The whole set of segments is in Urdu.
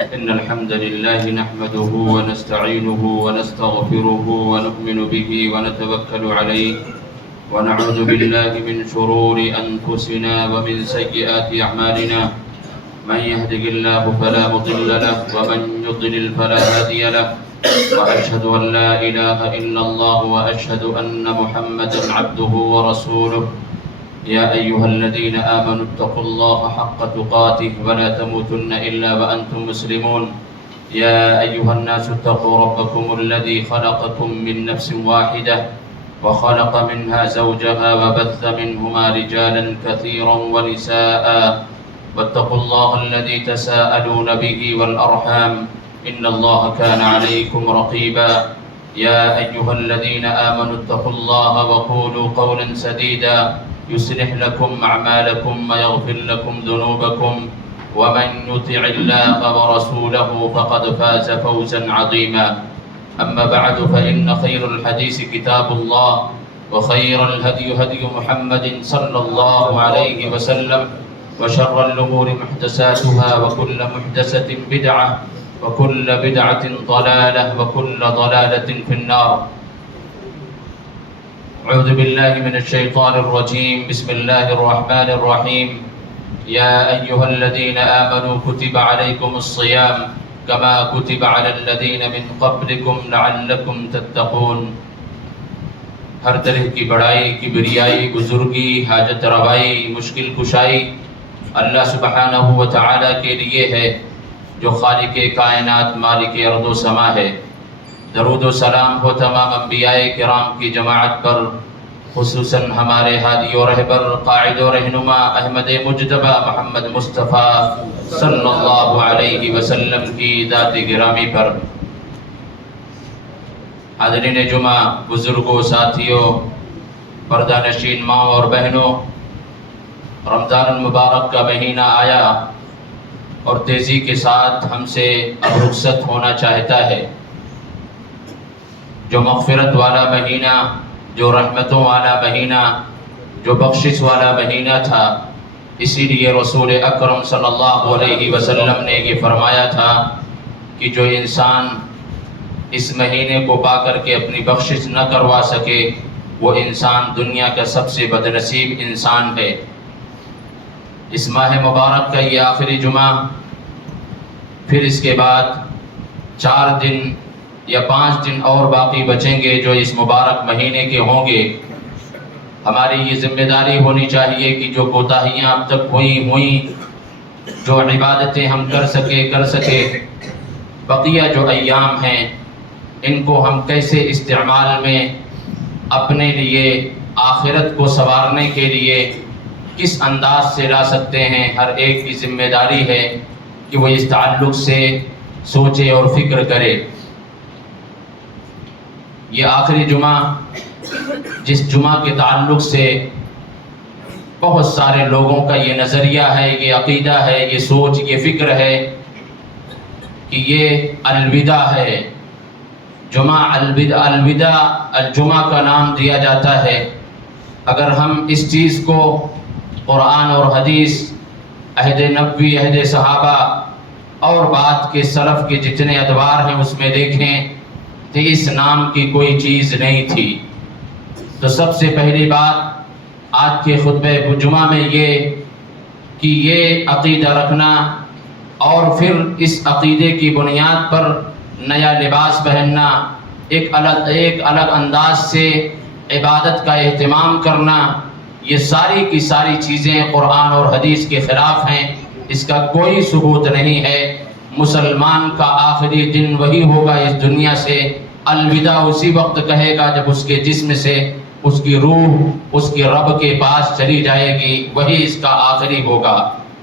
إن الحمد لله نحمده ونستعينه ونستغفره ونؤمن به ونتوكل عليه ونعوذ بالله من شرور أنفسنا ومن سيئات أعمالنا من يهده الله فلا مضل له ومن يضلل فلا هادي له وأشهد أن لا إله إلا الله وأشهد أن محمدا عبده ورسوله يا أيها الذين آمنوا اتقوا الله حق تقاته ولا تموتن إلا وأنتم مسلمون يا أيها الناس اتقوا ربكم الذي خلقكم من نفس واحدة وخلق منها زوجها وبث منهما رجالا كثيرا ونساء واتقوا الله الذي تساءلون به والأرحام إن الله كان عليكم رقيبا يا أيها الذين آمنوا اتقوا الله وقولوا قولا سديدا يصلح لكم أعمالكم ويغفر لكم ذنوبكم ومن يطع الله ورسوله فقد فاز فوزا عظيما أما بعد فإن خير الحديث كتاب الله وخير الهدي هدي محمد صلى الله عليه وسلم وشر الأمور محدثاتها وكل محدثة بدعة وكل بدعة ضلالة وكل ضلالة في النار. أعوذ بالله من الشيطان الرجيم. بسم الله الرحمن الرحيم. يا أيها الذين آمنوا كتب عليكم الصيام كما كتب على الذين من قبلكم لعلكم تتقون. ہر طرح کی بڑائی، کبریائی، بزرگی، حاجت روائی، مشکل کشائی اللہ سبحانہ و تعالی کے لیے ہے جو خالق کائنات، مالک ارض و سما ہے. درود و سلام ہو تمام انبیاء کرام کی جماعت پر، خصوصاً ہمارے ہادی و رہبر، قائد و رہنما احمد مجتبی محمد مصطفیٰ صلی اللہ علیہ وسلم کی ذات گرامی پر. حاضرین جمعہ، بزرگوں، ساتھیوں، پردہ نشین ماں اور بہنوں، رمضان المبارک کا مہینہ آیا اور تیزی کے ساتھ ہم سے اب رخصت ہونا چاہتا ہے. جو مغفرت والا مہینہ، جو رحمتوں والا مہینہ، جو بخشش والا مہینہ تھا، اسی لیے رسول اکرم صلی اللہ علیہ وسلم نے یہ فرمایا تھا کہ جو انسان اس مہینے کو پا کر کے اپنی بخشش نہ کروا سکے وہ انسان دنیا کا سب سے بدنصیب انسان ہے. اس ماہ مبارک کا یہ آخری جمعہ، پھر اس کے بعد 4 دن یا 5 دن اور باقی بچیں گے جو اس مبارک مہینے کے ہوں گے. ہماری یہ ذمہ داری ہونی چاہیے کہ جو کوتاہیاں اب تک ہوئیں، جو عبادتیں ہم کر سکے، بقیہ جو ایام ہیں ان کو ہم کیسے استعمال میں اپنے لیے آخرت کو سنوارنے کے لیے کس انداز سے لا سکتے ہیں. ہر ایک کی ذمہ داری ہے کہ وہ اس تعلق سے سوچے اور فکر کرے. یہ آخری جمعہ، جس جمعہ کے تعلق سے بہت سارے لوگوں کا یہ نظریہ ہے، یہ عقیدہ ہے، یہ سوچ، یہ فکر ہے کہ یہ الوداع ہے. جمعہ الوداع الجمعہ کا نام دیا جاتا ہے. اگر ہم اس چیز کو قرآن اور حدیث، عہد نبوی، عہد صحابہ اور بعد کے سلف کے جتنے ادوار ہیں اس میں دیکھیں تو اس نام کی کوئی چیز نہیں تھی. تو سب سے پہلی بات آج کے خطبہ جمعہ میں یہ عقیدہ رکھنا اور پھر اس عقیدے کی بنیاد پر نیا لباس پہننا، ایک الگ انداز سے عبادت کا اہتمام کرنا، یہ ساری کی ساری چیزیں قرآن اور حدیث کے خلاف ہیں. اس کا کوئی ثبوت نہیں ہے. مسلمان کا آخری دن وہی ہوگا اس دنیا سے. الوداع اسی وقت کہے گا جب اس کے جسم سے اس کی روح اس کے رب کے پاس چلی جائے گی، وہی اس کا آخری ہوگا.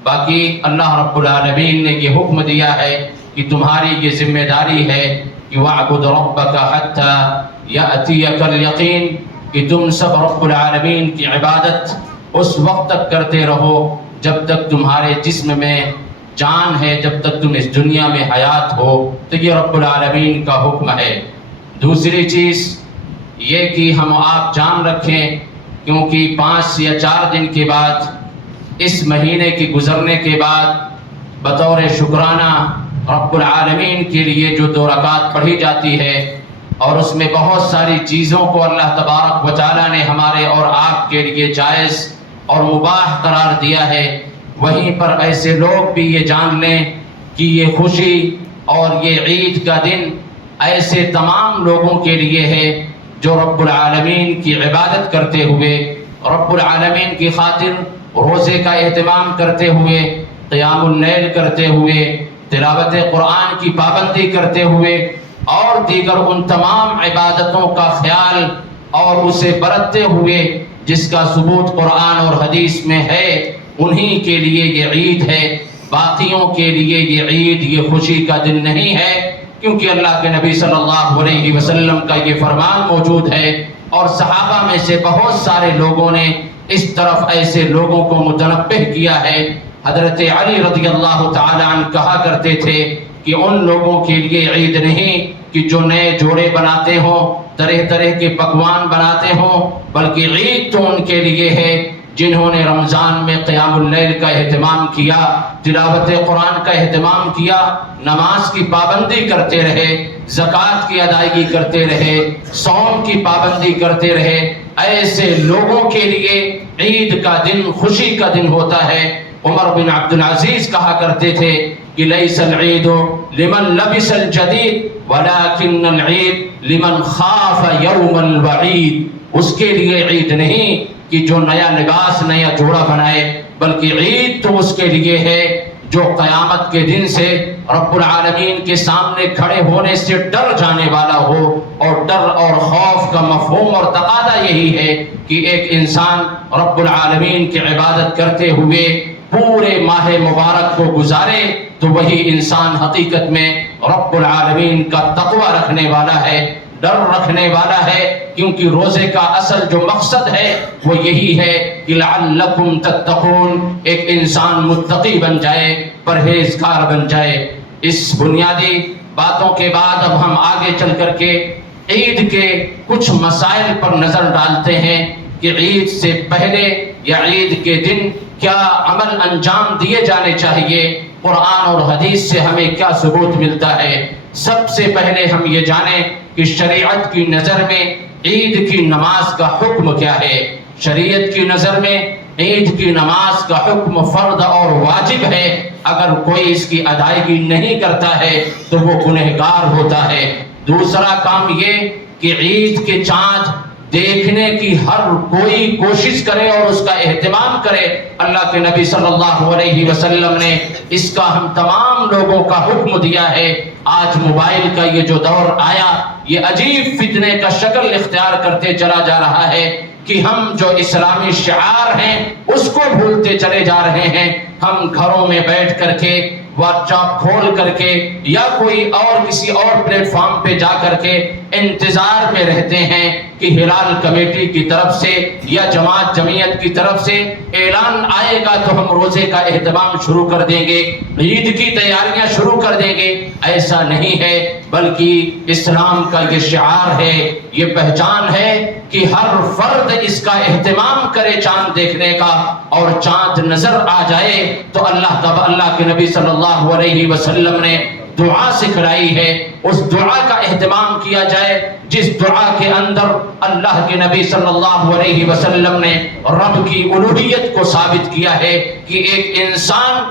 باقی اللہ رب العالمین نے یہ حکم دیا ہے کہ تمہاری یہ ذمہ داری ہے کہ وَاعْبُدْ رَبَّكَ حَتَّى يَأْتِيَكَ الْيَقِينُ، کہ تم سب رب العالمین کی عبادت اس وقت تک کرتے رہو جب تک تمہارے جسم میں جان ہے، جب تک تم اس دنیا میں حیات ہو. تو یہ رب العالمین کا حکم ہے. دوسری چیز یہ کہ ہم آپ جان رکھیں، کیونکہ 5 یا 4 دن کے بعد، اس مہینے کے گزرنے کے بعد بطور شکرانہ رب العالمین کے لیے جو 2 رکعت پڑھی جاتی ہے اور اس میں بہت ساری چیزوں کو اللہ تبارک و تعالیٰ نے ہمارے اور آپ کے لیے جائز اور مباح قرار دیا ہے، وہیں پر ایسے لوگ بھی یہ جان لیں کہ یہ خوشی اور یہ عید کا دن ایسے تمام لوگوں کے لیے ہے جو رب العالمین کی عبادت کرتے ہوئے، رب العالمین کی خاطر روزے کا اہتمام کرتے ہوئے، قیام اللیل کرتے ہوئے، تلاوت قرآن کی پابندی کرتے ہوئے اور دیگر ان تمام عبادتوں کا خیال اور اسے برتتے ہوئے جس کا ثبوت قرآن اور حدیث میں ہے، انہی کے لیے یہ عید ہے۔ باقیوں کے لیے یہ عید، یہ خوشی کا دن نہیں ہے، کیونکہ اللہ کے نبی صلی اللہ علیہ وسلم کا یہ فرمان موجود ہے اور صحابہ میں سے بہت سارے لوگوں نے اس طرف ایسے لوگوں کو متنبہ کیا ہے۔ حضرت علی رضی اللہ تعالی عنہ کہا کرتے تھے کہ ان لوگوں کے لیے عید نہیں کہ جو نئے جوڑے بناتے ہوں، طرح طرح کے پکوان بناتے ہوں، بلکہ عید تو ان کے لیے ہے جنہوں نے رمضان میں قیام اللیل کا اہتمام کیا، تلاوت قرآن کا اہتمام کیا، نماز کی پابندی کرتے رہے، زکوٰۃ کی ادائیگی کرتے رہے، صوم کی پابندی کرتے رہے۔ ایسے لوگوں کے لیے عید کا دن خوشی کا دن ہوتا ہے۔ عمر بن عبد العزیز کہا کرتے تھے کہ لیس العید لمن لبس الجدید ولکن العید لمن خاف یوم الوعید۔ اس کے لیے عید نہیں کہ جو نیا لباس، نیا جوڑا بنائے، بلکہ عید تو اس کے لیے ہے جو قیامت کے دن سے رب العالمین کے سامنے کھڑے ہونے سے ڈر جانے والا ہو۔ اور ڈر اور خوف کا مفہوم اور تقاضا یہی ہے کہ ایک انسان رب العالمین کی عبادت کرتے ہوئے پورے ماہ مبارک کو گزارے تو وہی انسان حقیقت میں رب العالمین کا تقوی رکھنے والا ہے، ڈر رکھنے والا ہے، کیونکہ روزے کا اصل جو مقصد ہے وہ یہی ہے کہ لعلکم تتقون، ایک انسان متقی بن جائے، پرہیزگار بن جائے۔ اس بنیادی باتوں کے بعد اب ہم آگے چل کر کے عید کے کچھ مسائل پر نظر ڈالتے ہیں کہ عید سے پہلے یا عید کے دن کیا عمل انجام دیے جانے چاہیے، قرآن اور حدیث سے ہمیں کیا ثبوت ملتا ہے۔ سب سے پہلے ہم یہ جانیں کہ شریعت کی نظر میں عید کی نماز کا حکم کیا ہے۔ شریعت کی نظر میں عید کی نماز کا حکم فرض اور واجب ہے۔ اگر کوئی اس کی ادائیگی نہیں کرتا ہے تو وہ گنہگار ہوتا ہے۔ دوسرا کام یہ کہ عید کے چاند دیکھنے کی ہر کوئی کوشش کرے اور اس کا اہتمام کرے۔ اللہ کے نبی صلی اللہ علیہ وسلم نے اس کا ہم تمام لوگوں کا حکم دیا ہے۔ آج موبائل کا یہ جو دور آیا، یہ عجیب فتنے کا شکل اختیار کرتے چلا جا رہا ہے کہ ہم جو اسلامی شعار ہیں اس کو بھولتے چلے جا رہے ہیں۔ ہم گھروں میں بیٹھ کر کے واٹس ایپ کھول کر کے یا کوئی اور کسی اور پلیٹ فارم پہ جا کر کے انتظار میں رہتے ہیں کہ ہلال کمیٹی کی طرف سے یا جماعت جمعیت کی طرف سے اعلان آئے گا تو ہم روزے کا اہتمام شروع کر دیں گے، عید کی تیاریاں شروع کر دیں گے۔ ایسا نہیں ہے، بلکہ اسلام کا یہ شعار ہے، یہ پہچان ہے کہ ہر فرد اس کا اہتمام کرے چاند دیکھنے کا، اور چاند نظر آ جائے تو اللہ کے نبی صلی اللہ علیہ وسلم نے دعا سکھلائی ہے، اس دعا کا اہتمام کیا جائے جس دعا کے اندر اللہ کے نبی صلی اللہ علیہ وسلم نے رب کی الوہیت کو ثابت کیا ہے کہ ایک انسان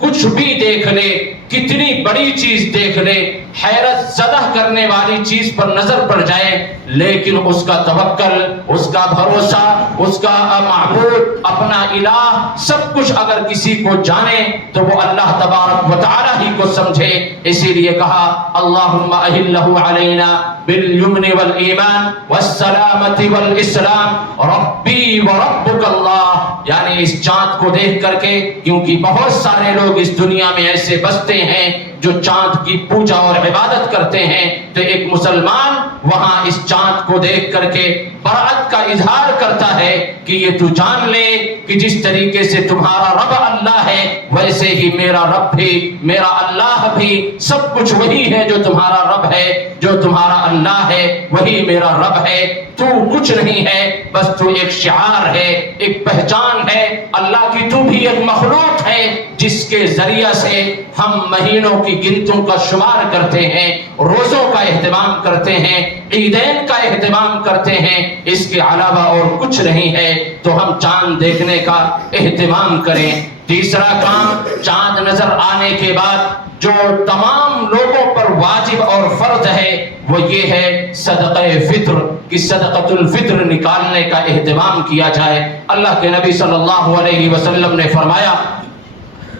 کچھ بھی دیکھ لے، کتنی بڑی چیز دیکھ لے، حیرت زدہ کرنے والی چیز پر نظر پڑ جائے، لیکن اس کا توکل، اس کا بھروسہ، اس کا معبود، اپنا الہ، سب کچھ اگر کسی کو جانے تو وہ اللہ تبارک و تعالی ہی کو سمجھے۔ اسی لیے کہا اللہم اہلہ علینا بالیمن والایمان والسلامت والاسلام ربی وربک اللہ، یعنی اس چاند کو دیکھ کر کے، کیونکہ بہت سارے لوگ اس دنیا میں ایسے بستے ہیں جو چاند کی پوجا اور عبادت کرتے ہیں، تو ایک مسلمان وہاں اس چاند کو دیکھ کر کے برات کا اظہار کرتا ہے کہ یہ تو جان لے کہ جس طریقے سے تمہارا رب اللہ ہے ویسے ہی میرا رب بھی، میرا اللہ بھی، سب کچھ وہی ہے جو تمہارا رب ہے، جو تمہارا اللہ ہے وہی میرا رب ہے۔ تو کچھ نہیں ہے، بس تو ایک شعار ہے، ایک پہچان ہے، اللہ کی تو بھی ایک مخلوق ہے جس کے ذریعہ سے ہم مہینوں کی گنتوں کا شمار کرتے ہیں، روزوں کا اہتمام کرتے ہیں، عیدین کا اہتمام کرتے ہیں، اس کے علاوہ اور کچھ نہیں ہے، تو ہم چاند دیکھنے کا اہتمام کریں۔ تیسرا کام، چاند نظر آنے کے بعد جو تمام لوگوں پر واجب اور فرض ہے وہ یہ ہے صدقہ فطر، کہ صدقۃ الفطر نکالنے کا اہتمام کیا جائے۔ اللہ کے نبی صلی اللہ علیہ وسلم نے فرمایا،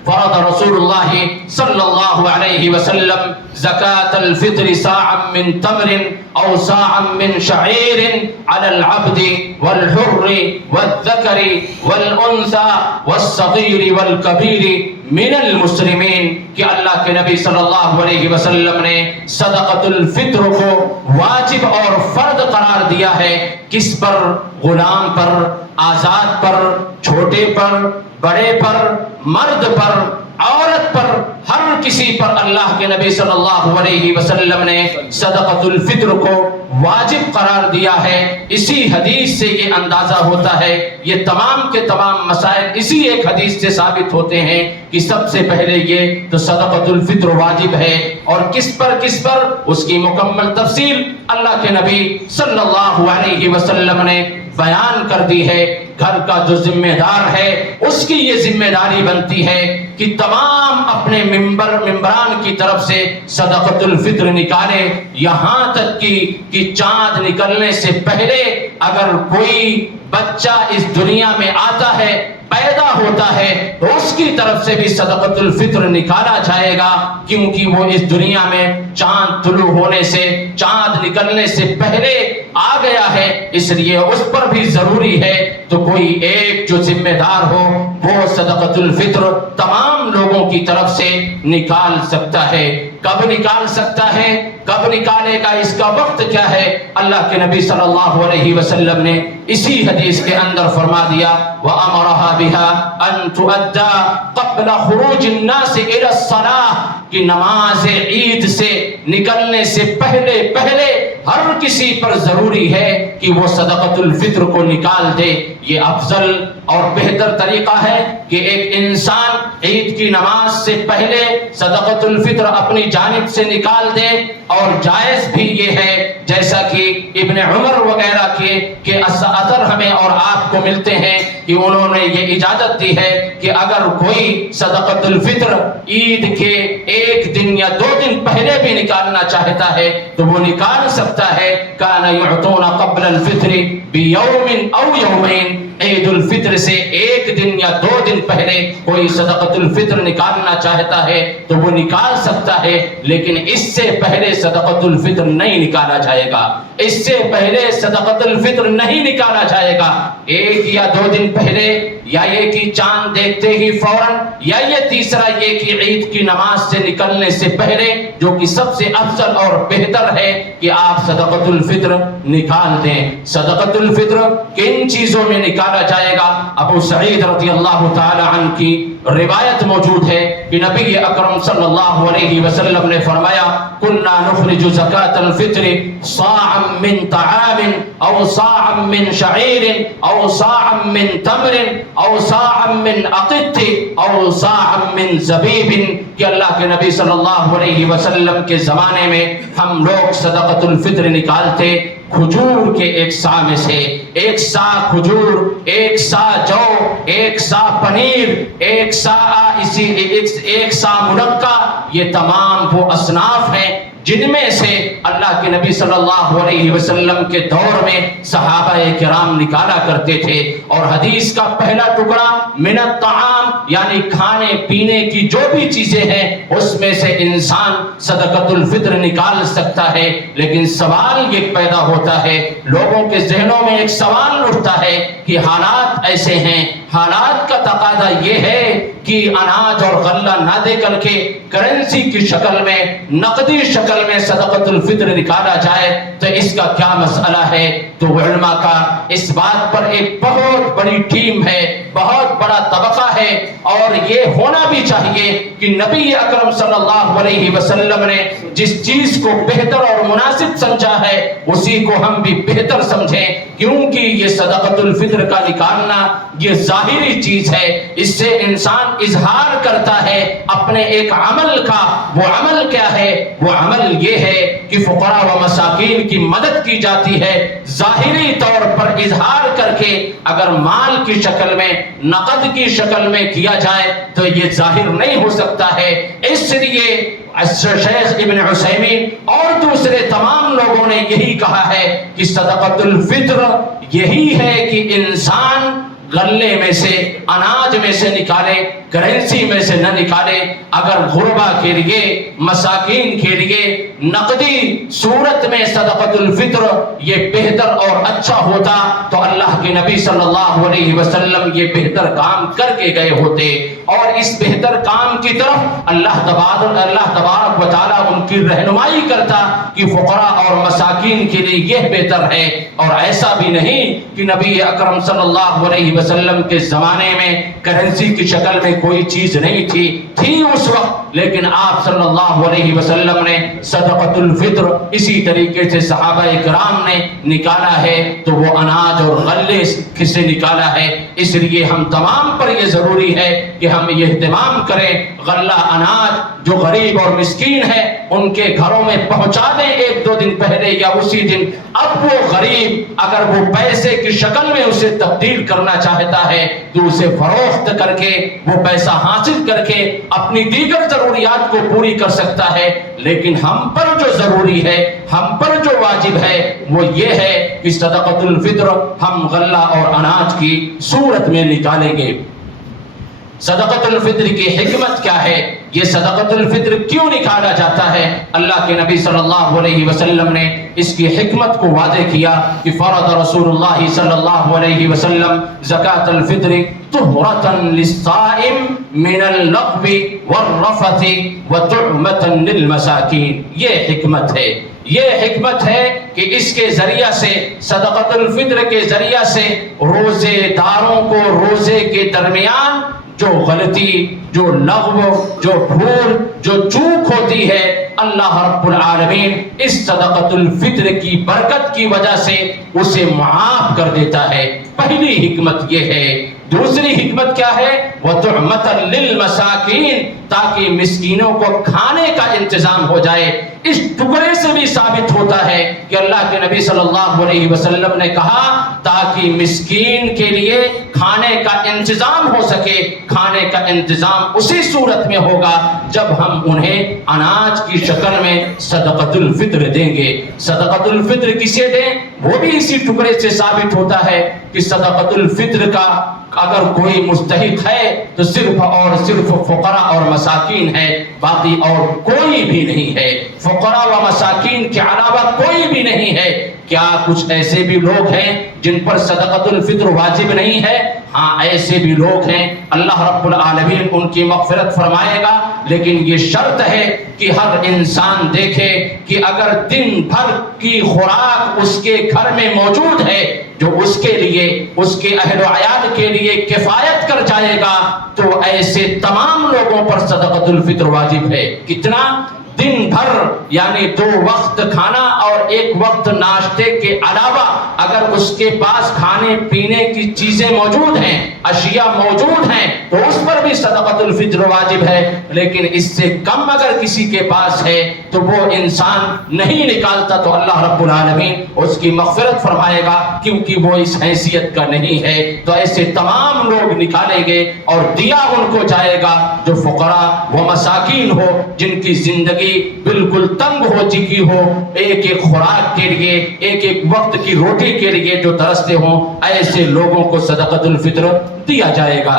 فرض رسول اللہ صلی اللہ علیہ وسلم زکاة الفطر صاعا من تمر او صاعا من شعیر علی العبد والحر والذکر والانثى والصغیر والکبیر من المسلمین، کہ اللہ کے نبی صلی اللہ علیہ وسلم نے صدقۃ الفطر کو واجب اور فرض قرار دیا ہے۔ کس پر؟ غلام پر، آزاد پر، چھوٹے پر، بڑے پر، مرد پر، عورت پر، ہر کسی پر اللہ کے نبی صلی اللہ علیہ وسلم نے صدقۃ الفطر کو واجب قرار دیا ہے۔ اسی حدیث سے یہ اندازہ ہوتا ہے، یہ تمام کے تمام مسائل اسی ایک حدیث سے ثابت ہوتے ہیں کہ سب سے پہلے یہ تو صدقۃ الفطر واجب ہے، اور کس پر اس کی مکمل تفصیل اللہ کے نبی صلی اللہ علیہ وسلم نے بیان کر دی ہے۔ گھر کا جو ذمہ دار ہے اس کی یہ ذمہ داری بنتی ہے کہ تمام اپنے ممبران کی طرف سے صدقۃ الفطر نکالے، یہاں تک کہ چاند نکلنے سے پہلے اگر کوئی بچہ اس دنیا میں آتا ہے، پیدا ہوتا ہے، تو اس کی طرف سے بھی صدقۃ الفطر نکالا جائے گا، کیونکہ وہ اس دنیا میں چاند طلوع ہونے سے، چاند نکلنے سے پہلے آ گیا ہے، اس لیے اس پر بھی ضروری ہے۔ تو کوئی ایک جو ذمہ دار ہو وہ صدقۃ الفطر تمام لوگوں کی طرف سے نکال سکتا ہے۔ کب نکال سکتا ہے؟ کب نکالے گا؟ اس کا وقت کیا ہے؟ اللہ کے نبی صلی اللہ علیہ وسلم نے اسی حدیث کے اندر فرما دیا، وَأَمَرَهَا بِهَا أَن تُؤَدَّى قَبْلَ خُرُوجِ النَّاسِ إِلَى الصَّلَاةِ، کہ نماز عید سے نکلنے سے پہلے ہر کسی پر ضروری ہے کہ وہ صدقۃ الفطر کو نکال دے۔ یہ افضل اور بہتر طریقہ ہے کہ ایک انسان عید کی نماز سے پہلے صدقۃ الفطر اپنی جانب سے نکال دے، اور جائز بھی یہ ہے جیسا کہ ابن عمر وغیرہ کے اثر ہمیں اور آپ کو ملتے ہیں کہ انہوں نے یہ اجازت دی ہے کہ اگر کوئی صدقۃ الفطر عید کے ایک دن یا 2 دن پہلے بھی نکالنا چاہتا ہے تو وہ نکال سکتا ہے۔ کان یعطون قبل الفطر بیوم او یومین، عید الفطر سے 1 دن یا 2 دن پہلے کوئی صدقۃ الفطر نکالنا چاہتا ہے تو وہ نکال سکتا ہے، لیکن اس سے پہلے صدقۃ الفطر نہیں نکالا جائے گا، اس سے پہلے صدقۃ الفطر نہیں نکالا جائے گا۔ 1 یا 2 دن پہلے، یا یہ کہ چاند دیکھتے ہی فوراً، یا یہ تیسرا یہ کہ عید کی نماز سے نکلنے سے پہلے، جو کہ سب سے افضل اور بہتر ہے کہ آپ صدقۃ الفطر نکال دیں۔ صدقۃ الفطر کن چیزوں میں نکالا جائے گا؟ ابو سعید رضی اللہ تعالی عنہ کی روایت موجود ہے کہ نبی اکرم صلی اللہ علیہ وسلم نے فرمایا، کنا نخرج زکاة الفطر صاعا من طعام او صاعا من شعیر او صاعا من تمر او صاعا من اقط او صاعا من زبیب، کہ اللہ کے نبی صلی اللہ علیہ وسلم کے زمانے میں ہم لوگ صدقۃ الفطر نکالتے کھجور کے 1 سا میں سے، 1 سا کھجور، 1 سا جو، 1 سا پنیر، 1 سا منقع، یہ تمام وہ اصناف ہیں جن میں سے اللہ کے نبی صلی اللہ علیہ وسلم کے دور میں صحابہ کرام نکالا کرتے تھے۔ اور حدیث کا پہلا ٹکڑا من الطعام، یعنی کھانے پینے کی جو بھی چیزیں ہیں اس میں سے انسان صدقۃ الفطر نکال سکتا ہے۔ لیکن سوال یہ پیدا ہوتا ہے، لوگوں کے ذہنوں میں ایک سوال اٹھتا ہے کہ حالات ایسے ہیں، حالات کا تقاضا یہ ہے کہ اناج اور غلہ نہ دے کر کے کرنسی کی شکل میں، نقدی شکل میں صدقۃ الفطر نکالا جائے تو اس کا کیا مسئلہ ہے؟ تو علماء کا اس بات پر ایک بہت بڑی ٹیم ہے، بہت بڑا طبقہ ہے، اور یہ ہونا بھی چاہیے کہ نبی اکرم صلی اللہ علیہ وسلم نے جس چیز کو بہتر اور مناسب سمجھا ہے اسی کو ہم بھی بہتر سمجھیں، کیونکہ یہ صدقۃ الفطر کا نکالنا یہ ظاہری چیز ہے، اس سے انسان اظہار کرتا ہے اپنے ایک عمل کا۔ وہ عمل کیا ہے؟ وہ عمل یہ ہے کہ فقراء و مساکین کی مدد کی جاتی ہے، ظاہری طور پر اظہار کر کے۔ اگر مال کی شکل میں، نقد کی شکل میں کیا جائے تو یہ ظاہر نہیں ہو سکتا ہے۔ اس لیے شیخ ابن عثیمین اور دوسرے تمام لوگوں نے یہی کہا ہے کہ صدقۃ الفطر یہی ہے کہ انسان غلے میں سے، اناج میں سے نکالے، کرنسی میں سے نہ نکالے۔ اگر غربا کے لیے، مساکین کے لیے نقدی صورت میں صدقۃ الفطر یہ بہتر اور اچھا ہوتا تو اللہ کے نبی صلی اللہ علیہ وسلم یہ بہتر کام کر کے گئے ہوتے، اور اس بہتر کام کی طرف اللہ تبارک و تعالیٰ ان کی رہنمائی کرتا کہ فقراء اور مساکین کے لیے یہ بہتر ہے۔ اور ایسا بھی نہیں کہ نبی اکرم صلی اللہ علیہ وسلم کے زمانے میں کرنسی کی شکل میں کوئی چیز نہیں تھی اس وقت، لیکن آپ صلی اللہ علیہ وسلم نے صدقۃ الفطر اسی طریقے سے صحابہ کرام نے نکالا ہے، تو وہ اناج اور غلے سے نکالا ہے۔ اس لیے ہم تمام پر یہ ضروری ہے کہ ہم یہ اہتمام کریں، غلہ اناج جو غریب اور مسکین ہے ان کے گھروں میں پہنچا دیں ایک دو دن پہلے یا اسی دن۔ اب وہ غریب اگر وہ پیسے کی شکل میں اسے تبدیل کرنا چاہتا ہے تو اسے فروخت کر کے وہ پیسہ حاصل کر کے اپنی دیگر ضروریات کو پوری کر سکتا ہے، لیکن ہم پر جو ضروری ہے، ہم پر جو واجب ہے وہ یہ ہے کہ صدقۃ الفطر ہم غلہ اور اناج کی صورت میں نکالیں گے۔ صدقۃ الفطر کی حکمت کیا ہے؟ یہ صدقۃ الفطر کیوں نکالا جاتا ہے؟ اللہ کے نبی صلی اللہ علیہ وسلم نے اس کی حکمت کو واضح کیا کہ فرض رسول اللہ صلی اللہ علیہ وسلم زکاۃ الفطر طہرۃ للصائم من اللغو والرفث وطعمۃ للمساکین۔ یہ حکمت ہے، یہ حکمت ہے کہ اس کے ذریعہ سے، صدقۃ الفطر کے ذریعہ سے روزے داروں کو روزے کے درمیان جو غلطی، جو لغو، جو بھول، جو چوک ہوتی ہے، اللہ رب العالمین اس صدقۃ الفطر کی برکت کی وجہ سے اسے معاف کر دیتا ہے۔ پہلی حکمت یہ ہے۔ دوسری حکمت کیا ہے؟ وَطُعْمَةً لِّلْمَسَاكِينَ، تاکہ مسکینوں کو کھانے کا انتظام ہو جائے۔ اس ٹکڑے سے بھی ثابت ہوتا ہے کہ اللہ کے نبی صلی اللہ علیہ وسلم نے کہا تاکہ مسکین کے لیے کھانے کا انتظام ہو سکے۔ کھانے کا انتظام اسی صورت میں ہوگا جب ہم انہیں اناج کی شکل میں صدقۃ الفطر دیں گے۔ صدقۃ الفطر کسے دیں؟ وہ بھی اسی ٹکڑے سے ثابت ہوتا ہے کہ صدقۃ الفطر کا اگر کوئی مستحق ہے تو صرف اور صرف فقراء اور مساکین ہے، باقی اور کوئی بھی نہیں ہے۔ فقراء و مساکین کے علاوہ کوئی بھی نہیں ہے۔ کیا کچھ ایسے بھی لوگ ہیں جن پر صدقۃ الفطر واجب نہیں ہے؟ ہاں، ایسے بھی لوگ ہیں، اللہ رب العالمین ان کی مغفرت فرمائے گا، لیکن یہ شرط ہے کہ ہر انسان دیکھے کہ اگر دن بھر کی خوراک اس کے گھر میں موجود ہے جو اس کے لیے، اس کے اہل و عیال کے لیے کفایت کر جائے گا، تو ایسے تمام لوگوں پر صدقۃ الفطر واجب ہے۔ کتنا؟ دن بھر، یعنی 2 وقت کھانا اور 1 وقت ناشتے کے علاوہ اگر اس کے پاس کھانے پینے کی چیزیں موجود ہیں، اشیاء موجود ہیں، تو اس پر بھی صدقۃ الفطر واجب ہے۔ لیکن اس سے کم اگر کسی کے پاس ہے تو وہ انسان نہیں نکالتا تو اللہ رب العالمین اس کی مغفرت فرمائے گا، کیونکہ وہ اس حیثیت کا نہیں ہے۔ تو ایسے تمام لوگ نکالیں گے اور دیا ان کو جائے گا جو فقراء و مساکین ہو، جن کی زندگی بالکل تنگ ہو چکی ہو، ایک ایک خوراک کے لیے، ایک ایک وقت کی روٹی کے لیے جو ترستے ہوں، ایسے لوگوں کو صدقۃ الفطر دیا جائے گا۔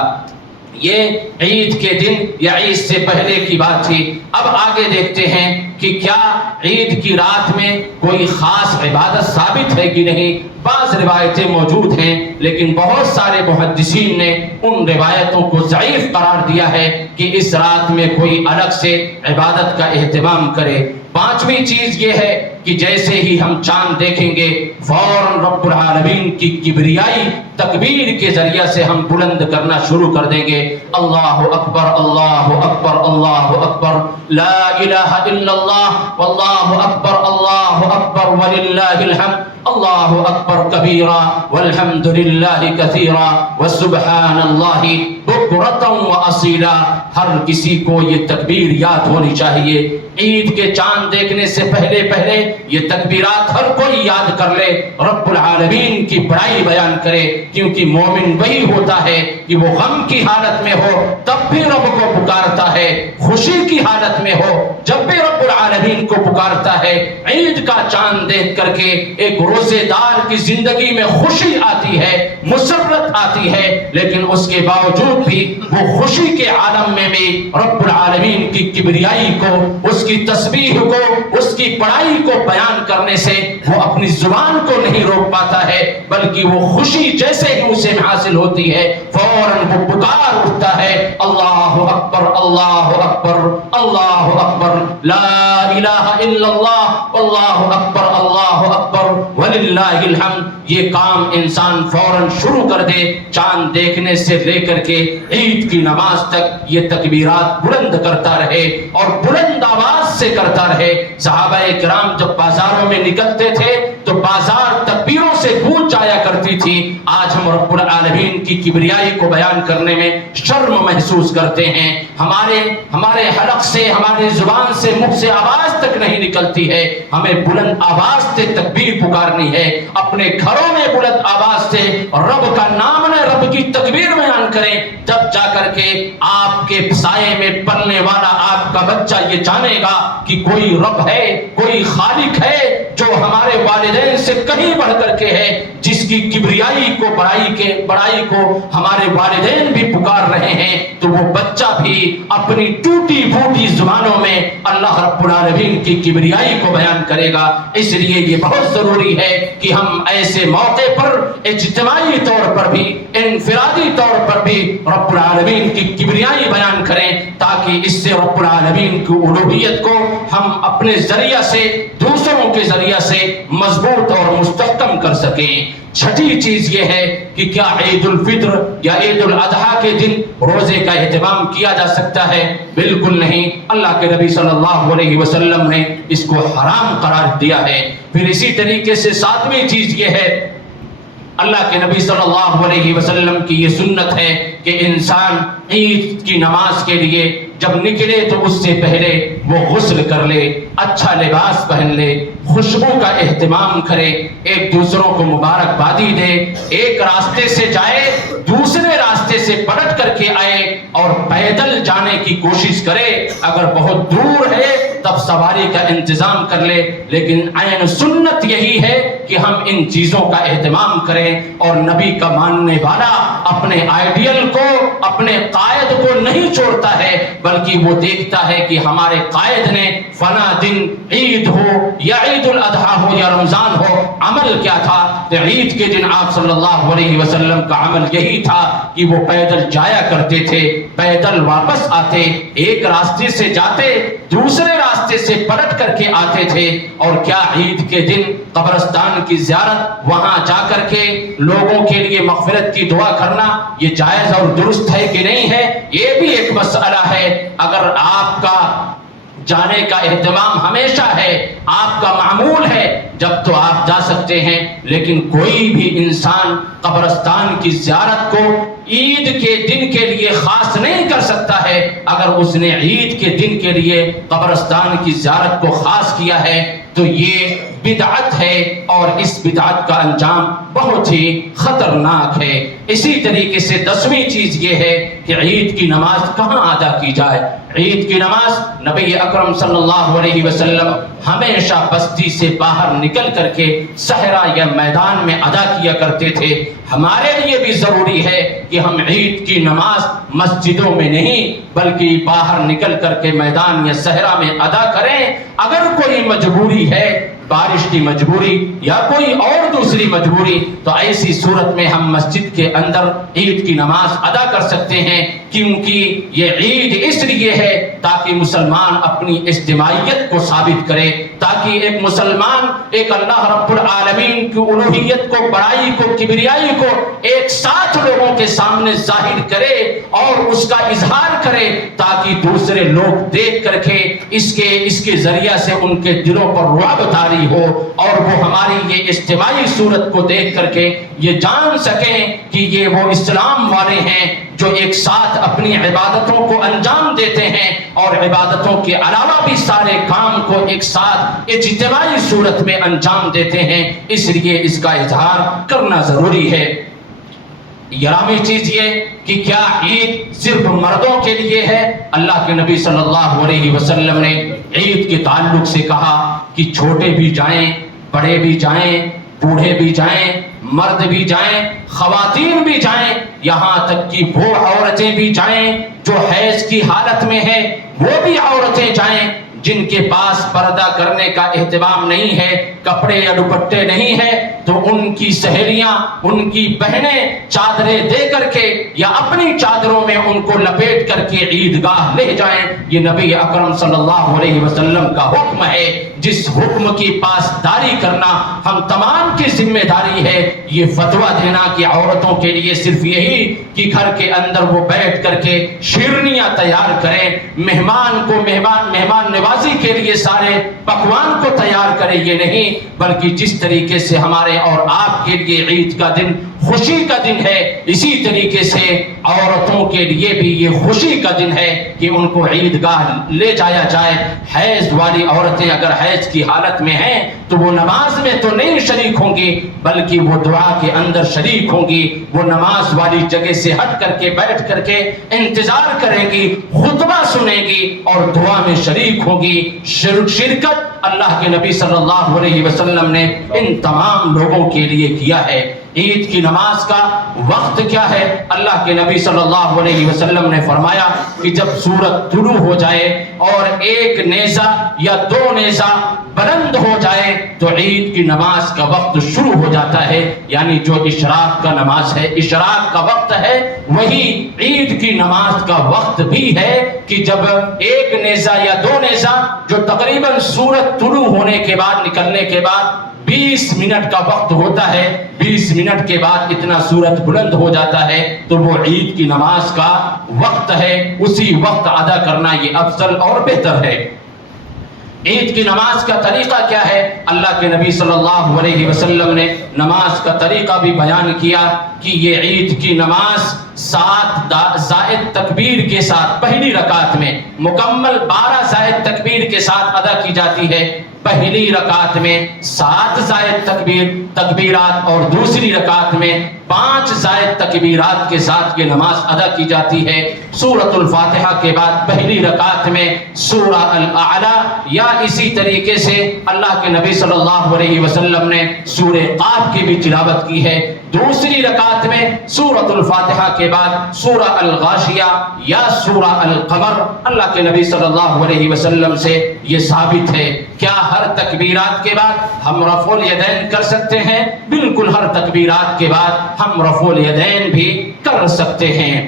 یہ عید کے دن یا عید سے پہلے کی بات تھی۔ اب آگے دیکھتے ہیں کہ کیا عید کی رات میں کوئی خاص عبادت ثابت ہے کہ نہیں۔ بعض روایتیں موجود ہیں، لیکن بہت سارے محدثین نے ان روایتوں کو ضعیف قرار دیا ہے کہ اس رات میں کوئی الگ سے عبادت کا اہتمام کرے۔ پانچویں چیز یہ ہے کہ جیسے ہی ہم چاند دیکھیں گے فوراً رب العالمین کی کبریائی تکبیر کے ذریعے سے ہم بلند کرنا شروع کر دیں گے۔ اللہ اکبر اللہ اکبر اللہ اکبر لا الہ الا اللہ واللہ اکبر وللہ الحمد اللہ اکبر کبیرا والحمد للہ کثیرا وسبحان اللہ بکرۃ واصیلا۔ ہر کسی کو یہ تکبیر یاد ہونی چاہیے۔ عید کے چاند دیکھنے سے پہلے یہ تکبیرات ہر کوئی یاد کر لے، رب العالمین کی بڑائی بیان کرے، کیونکہ مومن وہی ہوتا ہے کہ وہ غم کی حالت میں ہو تب بھی رب کو پکارتا ہے، خوشی کی حالت میں ہو جب بھی رب العالمین کو پکارتا ہے۔ عید کا چاند دیکھ کر کے ایک روزے دار کی زندگی میں خوشی آتی ہے، مسرت آتی ہے، لیکن اس کے باوجود بھی وہ خوشی کے عالم میں بھی رب العالمین کی کبریائی کو، اس کی تسبیح کو، اس کی بڑائی کو بیان کرنے سے وہ اپنی زبان کو نہیں روک پاتا ہے، بلکہ وہ خوشی جیسے ہی اسے حاصل ہوتی ہے فوراً وہ پکار اٹھتا ہے اللہ اکبر اللہ اکبر اللہ اکبر لا الہ الا اللہ واللہ اکبر وللہ الحمد۔ یہ کام انسان فوراً شروع کر دے، چاند دیکھنے سے لے کر کے عید کی نماز تک یہ تکبیرات بلند کرتا رہے اور بلند آواز سے کرتا رہے۔ صحابہ کرام جب بازاروں میں نکلتے تھے تو بازار تکبیروں سے گونج جایا کرتی تھی۔ آج ہم رب العالمین کی کبریائی کو بیان کرنے میں شرم محسوس کرتے ہیں، ہمارے حلق سے، ہماری زبان سے، منہ سے آواز تک نہیں نکلتی ہے۔ ہمیں بلند آواز سے تکبیر پکارنی ہے، اپنے گھروں میں بلند آواز سے رب کا نام لیں، رب کی تکبیر بیان کریں، تب جا کر کے آپ کے سائے میں پلنے والا آپ کا بچہ یہ جانے گا کہ کوئی رب ہے، کوئی خالق ہے جو ہمارے والدین سے کہیں بڑھ کر کے ہے، جس کی کبریائی کو، بڑائی کو ہمارے والدین بھی پکار رہے ہیں، تو وہ بچہ بھی اپنی ٹوٹی پھوٹی زبانوں میں اللہ رب العالمین کی کبریائی کو بیان کرے گا۔ اس لیے یہ بہت ضروری ہے کہ ہم ایسے موقع پر اجتماعی طور پر بھی، انفرادی طور پر بھی رب العالمین کی کبریائی بیان کریں، تاکہ اس سے رب العالمین کی الوہیت کو ہم اپنے ذریعہ سے، دوسروں کے ذریعہ سے مضبوط اور مستحکم کر سکیں۔ چھٹی چیز یہ ہے کہ کیا عید الفطر یا عید الاضحیٰ کے دن روزے کا اہتمام کیا جا سکتا ہے؟ بالکل نہیں، اللہ کے نبی صلی اللہ علیہ وسلم نے اس کو حرام قرار دیا ہے۔ پھر اسی طریقے سے ساتویں چیز یہ ہے، اللہ کے نبی صلی اللہ علیہ وسلم کی یہ سنت ہے کہ انسان عید کی نماز کے لیے جب نکلے تو اس سے پہلے وہ غسل کر لے، اچھا لباس پہن لے، خوشبو کا اہتمام کرے، ایک دوسروں کو مبارکبادی دے، ایک راستے سے جائے دوسرے راستے سے پلٹ کر کے آئے اور پیدل جانے کی کوشش کرے، اگر بہت دور ہے تب سواری کا انتظام کر لے، لیکن عین سنت یہی ہے کہ ہم ان چیزوں کا اہتمام کریں۔ اور نبی کا ماننے والا اپنے آئیڈیل کو، اپنے قائد کو نہیں چھوڑتا ہے، بلکہ وہ دیکھتا ہے کہ ہمارے قائد نے فلاں دن عید ہو یا عید الاضحیٰ ہو یا رمضان ہو عمل کیا تھا۔ عید کے دن آپ صلی اللہ علیہ وسلم کا عمل یہی تھا کہ وہ پیدل جایا کرتے تھے، پیدل واپس آتے، ایک راستے سے جاتے دوسرے راستے سے پلٹ کر کے آتے تھے۔ اور کیا عید کے دن قبرستان کی زیارت، وہاں جا کر کے لوگوں کے لیے مغفرت کی دعا کرنا یہ جائز اور درست ہے کہ نہیں ہے؟ یہ بھی ایک مسئلہ ہے۔ اگر آپ کا جانے کا اہتمام ہمیشہ ہے، آپ کا معمول ہے، جب تو آپ جا سکتے ہیں، لیکن کوئی بھی انسان قبرستان کی زیارت کو عید کے دن کے لیے خاص نہیں کر سکتا ہے۔ اگر اس نے عید کے دن کے لیے قبرستان کی زیارت کو خاص کیا ہے تو یہ بدعت ہے اور اس بدعت کا انجام بہت ہی خطرناک ہے۔ اسی طریقے سے 10ویں چیز یہ ہے کہ عید کی نماز کہاں ادا کی جائے۔ عید کی نماز نبی اکرم صلی اللہ علیہ وسلم ہمیشہ بستی سے باہر نکل کر کے صحرا یا میدان میں ادا کیا کرتے تھے۔ ہمارے لیے بھی ضروری ہے کہ ہم عید کی نماز مسجدوں میں نہیں بلکہ باہر نکل کر کے میدان یا صحرا میں ادا کریں۔ اگر کوئی مجبوری ہے، بارش کی مجبوری یا کوئی اور دوسری مجبوری، تو ایسی صورت میں ہم مسجد کے اندر عید کی نماز ادا کر سکتے ہیں، کیونکہ یہ عید اس لیے ہے تاکہ مسلمان اپنی اجتماعیت کو ثابت کرے، تاکہ ایک مسلمان ایک اللہ رب العالمین کی الوہیت کو، بڑائی کو، کبریائی کو ایک ساتھ لوگوں کے سامنے ظاہر کرے اور اس کا اظہار کرے، تاکہ دوسرے لوگ دیکھ کر کے اس کے ذریعہ سے ان کے دلوں پر رعب طاری ہو اور وہ ہماری یہ اجتماعی صورت کو دیکھ کر کے یہ جان سکیں کہ یہ وہ اسلام والے ہیں جو ایک ساتھ اپنی عبادتوں کو انجام دیتے ہیں اور عبادتوں کے علاوہ بھی سارے کام کو ایک ساتھ اجتماعی صورت میں انجام دیتے ہیں۔ اس لیے اس کا اظہار کرنا ضروری ہے۔ 11ویں چیز یہ کہ کیا عید صرف مردوں کے لیے ہے؟ اللہ کے نبی صلی اللہ علیہ وسلم نے عید کے تعلق سے کہا کہ چھوٹے بھی جائیں، بڑے بھی جائیں، بوڑھے بھی جائیں، مرد بھی جائیں، خواتین بھی جائیں، یہاں تک کہ وہ عورتیں بھی جائیں جو حیض کی حالت میں ہے، وہ بھی عورتیں جائیں جن کے پاس پردہ کرنے کا اہتمام نہیں ہے، کپڑے یا دوپٹے نہیں ہے، تو ان کی سہیلیاں، ان کی بہنیں چادریں دے کر کے یا اپنی چادروں میں ان کو لپیٹ کر کے عیدگاہ لے جائیں۔ یہ نبی اکرم صلی اللہ علیہ وسلم کا حکم ہے، جس حکم کی پاسداری کرنا ہم تمام کی ذمہ داری ہے۔ یہ فتویٰ دینا کہ عورتوں کے لیے صرف یہی کہ گھر کے اندر وہ بیٹھ کر کے شیرنیاں تیار کریں، مہمان نوازی کے لیے سارے پکوان کو تیار کریں، یہ نہیں، بلکہ جس طریقے سے ہمارے اور آپ کے لیے عید کا دن خوشی کا دن ہے، اسی طریقے سے عورتوں کے لیے بھی یہ خوشی کا دن ہے کہ ان کو عیدگاہ لے جایا جائے۔ حیض والی عورتیں اگر حیض کی حالت میں ہیں تو وہ نماز میں تو نہیں شریک ہوں گی بلکہ وہ دعا کے اندر شریک ہوں گی، وہ نماز والی جگہ سے ہٹ کر کے بیٹھ کر کے انتظار کریں گی، خطبہ سنیں گی اور دعا میں شریک ہوں گی۔ شرکت اللہ کے نبی صلی اللہ علیہ وسلم نے ان تمام لوگوں کے لیے کیا ہے۔ عید کی نماز کا وقت کیا ہے؟ اللہ کے نبی صلی اللہ علیہ وسلم نے فرمایا کہ جب سورج طلوع ہو جائے اور ایک نیزہ یا دو نیزہ بلند ہو جائے تو عید کی نماز کا وقت شروع ہو جاتا ہے، یعنی جو اشراق کا نماز ہے، اشراق کا وقت ہے، وہی عید کی نماز کا وقت بھی ہے کہ جب ایک نیزہ یا دو نیزہ جو تقریباً سورج طلوع ہونے کے بعد، نکلنے کے بعد 20 منٹ کا وقت ہوتا ہے، 20 منٹ کے بعد اتنا سورج بلند ہو جاتا ہے تو وہ عید کی نماز کا وقت ہے، اسی وقت ادا کرنا یہ افضل اور بہتر ہے۔ عید کی نماز کا طریقہ کیا ہے؟ اللہ کے نبی صلی اللہ علیہ وسلم نے نماز کا طریقہ بھی بیان کیا کہ یہ عید کی نماز 7 زائد تکبیر کے ساتھ پہلی رکعت میں مکمل 12 زائد تکبیر کے ساتھ ادا کی جاتی ہے۔ پہلی رکعت میں 7 زائد تکبیرات اور دوسری رکعت میں 5 زائد تکبیرات کے ساتھ یہ نماز ادا کی جاتی ہے۔ سورۃ الفاتحہ کے بعد پہلی رکعت میں سورہ الاعلی یا اسی طریقے سے اللہ کے نبی صلی اللہ علیہ وسلم نے سورہ قاف کی بھی تلاوت کی ہے۔ دوسری رکعت میں سورۃ الفاتحہ کے بعد سورہ الغاشیہ یا سورہ القمر اللہ کے نبی صلی اللہ علیہ وسلم سے یہ ثابت ہے۔ کیا ہر تکبیرات کے بعد ہم رفع الیدین کر سکتے ہیں؟ بالکل، ہر تکبیرات کے بعد ہم رفع الیدین بھی کر سکتے ہیں۔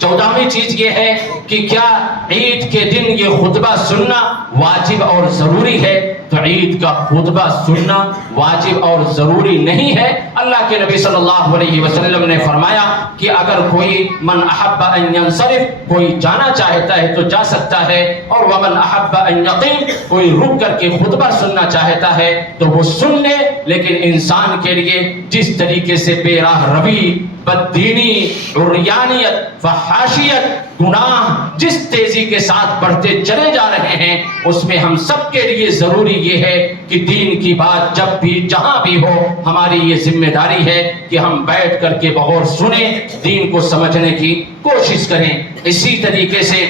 14ویں چیز یہ ہے کہ کیا عید کے دن یہ خطبہ سننا واجب اور ضروری ہے؟ تو عید کا خطبہ سننا واجب اور ضروری نہیں ہے۔ اللہ کے نبی صلی اللہ علیہ وسلم نے فرمایا کہ اگر کوئی من احب ان ینصرف، کوئی جانا چاہتا ہے تو جا سکتا ہے، اور ومن احب ان یقیم، کوئی رک کر کے خطبہ سننا چاہتا ہے تو وہ سن لے، لیکن انسان کے لیے جس طریقے سے بے راہ روی بددینی، عریانیت، فحاشیت، گناہ جس تیزی کے ساتھ بڑھتے چلے جا رہے ہیں، اس میں ہم سب کے لیے ضروری یہ ہے کہ دین کی بات جب بھی جہاں بھی ہو، ہماری یہ ذمہ داری ہے کہ ہم بیٹھ کر کے بغور سنیں، دین کو سمجھنے کی کوشش کریں۔ اسی طریقے سے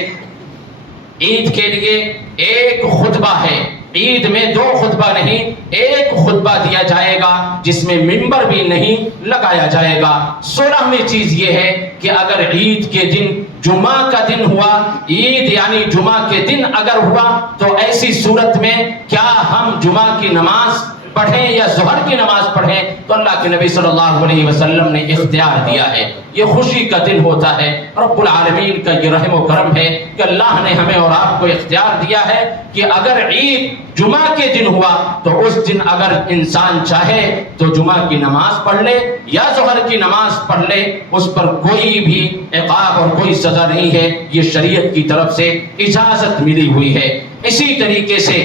عید کے لیے ایک خطبہ ہے، عید میں 2 خطبہ نہیں، ایک خطبہ دیا جائے گا جس میں منبر بھی نہیں لگایا جائے گا۔ 16ویں چیز یہ ہے کہ اگر عید کے دن جمعہ کا دن ہوا، عید یعنی جمعہ کے دن اگر ہوا، تو ایسی صورت میں کیا ہم جمعہ کی نماز پڑھیں یا ظہر کی نماز پڑھیں؟ تو اللہ کے نبی صلی اللہ علیہ وسلم نے اختیار دیا ہے۔ یہ خوشی کا دن ہوتا ہے، رب العالمین کا یہ رحم و کرم ہے کہ اللہ نے ہمیں اور آپ کو اختیار دیا ہے کہ اگر عید جمعہ کے دن ہوا تو اس دن اگر انسان چاہے تو جمعہ کی نماز پڑھ لے یا ظہر کی نماز پڑھ لے، اس پر کوئی بھی عقاب اور کوئی سزا نہیں ہے، یہ شریعت کی طرف سے اجازت ملی ہوئی ہے۔ اسی طریقے سے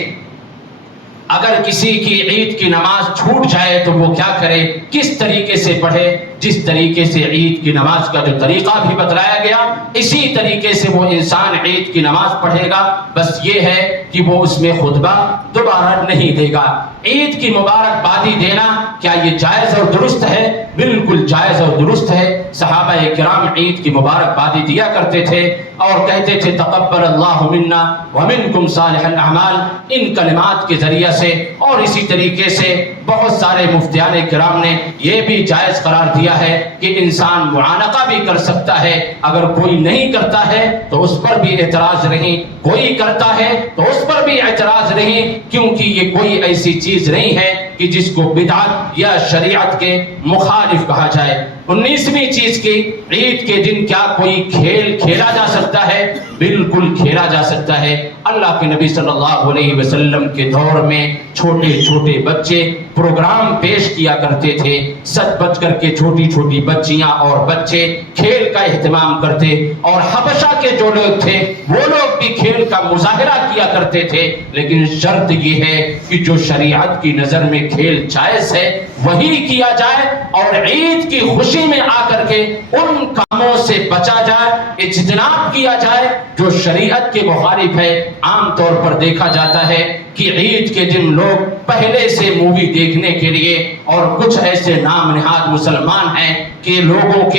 اگر کسی کی عید کی نماز چھوٹ جائے تو وہ کیا کرے، کس طریقے سے پڑھے؟ جس طریقے سے عید کی نماز کا جو طریقہ بھی بتلایا گیا، اسی طریقے سے وہ انسان عید کی نماز پڑھے گا۔ بس یہ ہے کہ وہ اس میں خطبہ دوبارہ نہیں دے گا۔ عید کی مبارکبادی دینا کیا یہ جائز اور درست ہے؟ بالکل جائز اور درست ہے۔ صحابہ کرام عید کی مبارکبادی دیا کرتے تھے اور کہتے تھے تقبل اللہ منا ومنکم صالح الاعمال، ان کلمات کے ذریعے سے، اور اسی طریقے سے بہت سارے مفتیان کرام نے یہ بھی جائز قرار دیا ہے کہ انسان معانقہ بھی کر سکتا ہے، اگر کوئی نہیں کرتا ہے تو اس پر بھی اعتراض نہیں، کوئی کرتا ہے تو اس پر بھی اعتراض نہیں، کیونکہ یہ کوئی ایسی چیز نہیں ہے کہ جس کو بدعت یا شریعت کے مخالف کہا جائے۔ 19ویں چیز کی، عید کے دن کیا کوئی کھیل کھیلا جا سکتا ہے؟ بالکل کھیلا جا سکتا ہے۔ اللہ کے نبی صلی اللہ علیہ وسلم کے دور میں چھوٹے چھوٹے بچے پروگرام پیش کیا کرتے تھے، سج بج کر کے چھوٹی چھوٹی بچیاں اور بچے کھیل کا اہتمام کرتے، اور حبشہ کے جو لوگ تھے وہ لوگ بھی کھیل کا مظاہرہ کیا کرتے تھے، لیکن شرط یہ ہے کہ جو شریعت کی نظر میں کھیل جائز ہے وہی کیا جائے، اور عید کی خوشی میں آ کر کے ان کاموں سے بچا جائے، اجتناب کیا جائے جو شریعت کے مخالف ہے۔ عام طور پر دیکھا جاتا ہے کہ عید کے دن لوگ پہلے سے مووی دیکھنے کے لیے، اور کچھ ایسے نام نہاد مسلمان ہیں کہ لوگوں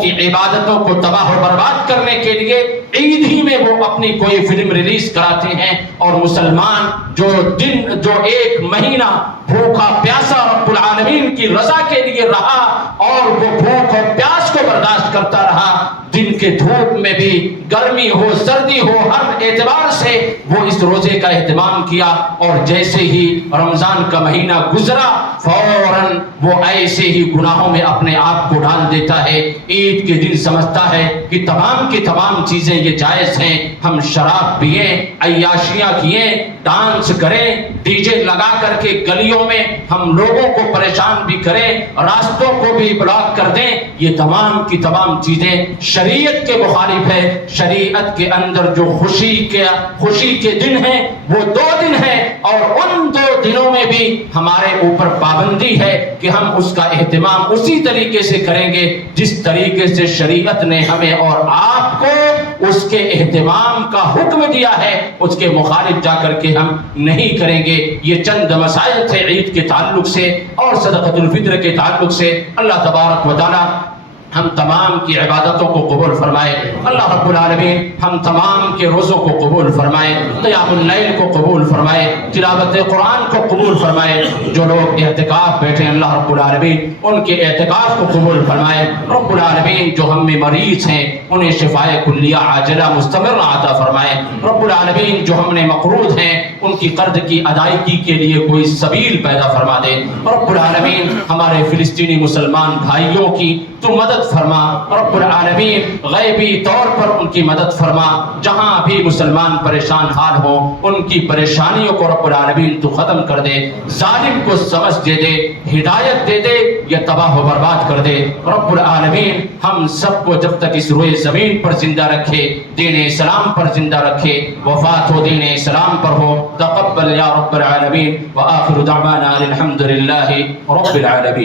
کی عبادتوں کو تباہ و برباد کرنے کے لیے عید ہی میں وہ اپنی کوئی فلم ریلیز کراتے ہیں، اور مسلمان جو 1 مہینہ بھوکا پیاسا رب العالمین کی رضا کے لیے رہا، اور وہ بھوک اور پیاس کو برداشت کرتا رہا، دن کے دھوپ میں بھی، گرمی ہو سردی ہو، ہر اعتبار سے وہ اس روزے کا اہتمام کیا، اور جیسے ہی رمضان کا مہینہ گزرا فوراً وہ ایسے ہی گناہوں میں اپنے آپ کو ڈال دیتا ہے۔ عید کے دن سمجھتا ہے کہ تمام کی تمام چیزیں یہ جائز ہیں، ہم شراب پئیں، عیاشیاں کیے، ڈانس کریں، ڈی جے لگا کر کے گلیوں میں ہم لوگوں کو پریشان بھی کریں، راستوں کو بھی بلاک کر دیں، یہ تمام کی تمام چیزیں شریعت کے مخالف ہے۔ شریعت کے اندر جو خوشی کے دن ہیں وہ 2 دن ہیں، اور ان 2 دنوں میں بھی ہمارے اوپر پابندی ہے کہ ہم اس کا اہتمام اسی طریقے سے کریں گے جس طریقے سے شریعت نے ہمیں اور آپ کو اس کے اہتمام کا حکم دیا ہے، اس کے مخالف جا کر کے ہم نہیں کریں گے۔ یہ چند مسائل تھے عید کے تعلق سے اور صدقۃ الفطر کے تعلق سے۔ اللہ تبارک و تعالی ہم تمام کی عبادتوں کو قبول فرمائے، اللہ رب العالمین ہم تمام کے روزوں کو قبول فرمائے، قیام اللیل کو قبول فرمائے، تلاوت قرآن کو قبول فرمائے۔ جو لوگ اعتکاف بیٹھے ہیں اللہ رب العالمین ان کے اعتکاف کو قبول فرمائے۔ رب العالمین جو ہم میں مریض ہیں انہیں شفائے کلیہ عاجلہ مستمر عطا فرمائے۔ رب العالمین جو ہم نے مقروض ہیں ان کی قرض کی ادائیگی کے لیے کوئی سبیل پیدا فرما دے۔ رب العالمین ہمارے فلسطینی مسلمان بھائیوں کی تو مدد فرما، رب العالمین غیبی طور پر ان کی مدد فرما، جہاں بھی مسلمان پریشان حال ہو ان کی پریشانیوں کو رب العالمین تو ختم کر دے، ظالم کو سمجھ دے دے، ہدایت دے دے یا تباہ و برباد کر دے۔ رب العالمین ہم سب کو جب تک اس روئے زمین پر زندہ رکھے، دین اسلام پر زندہ رکھے، وفات ہو دین اسلام پر ہو، تقبل یا رب العالمین، وآخر دعوانا الحمد للہ رب العالمین۔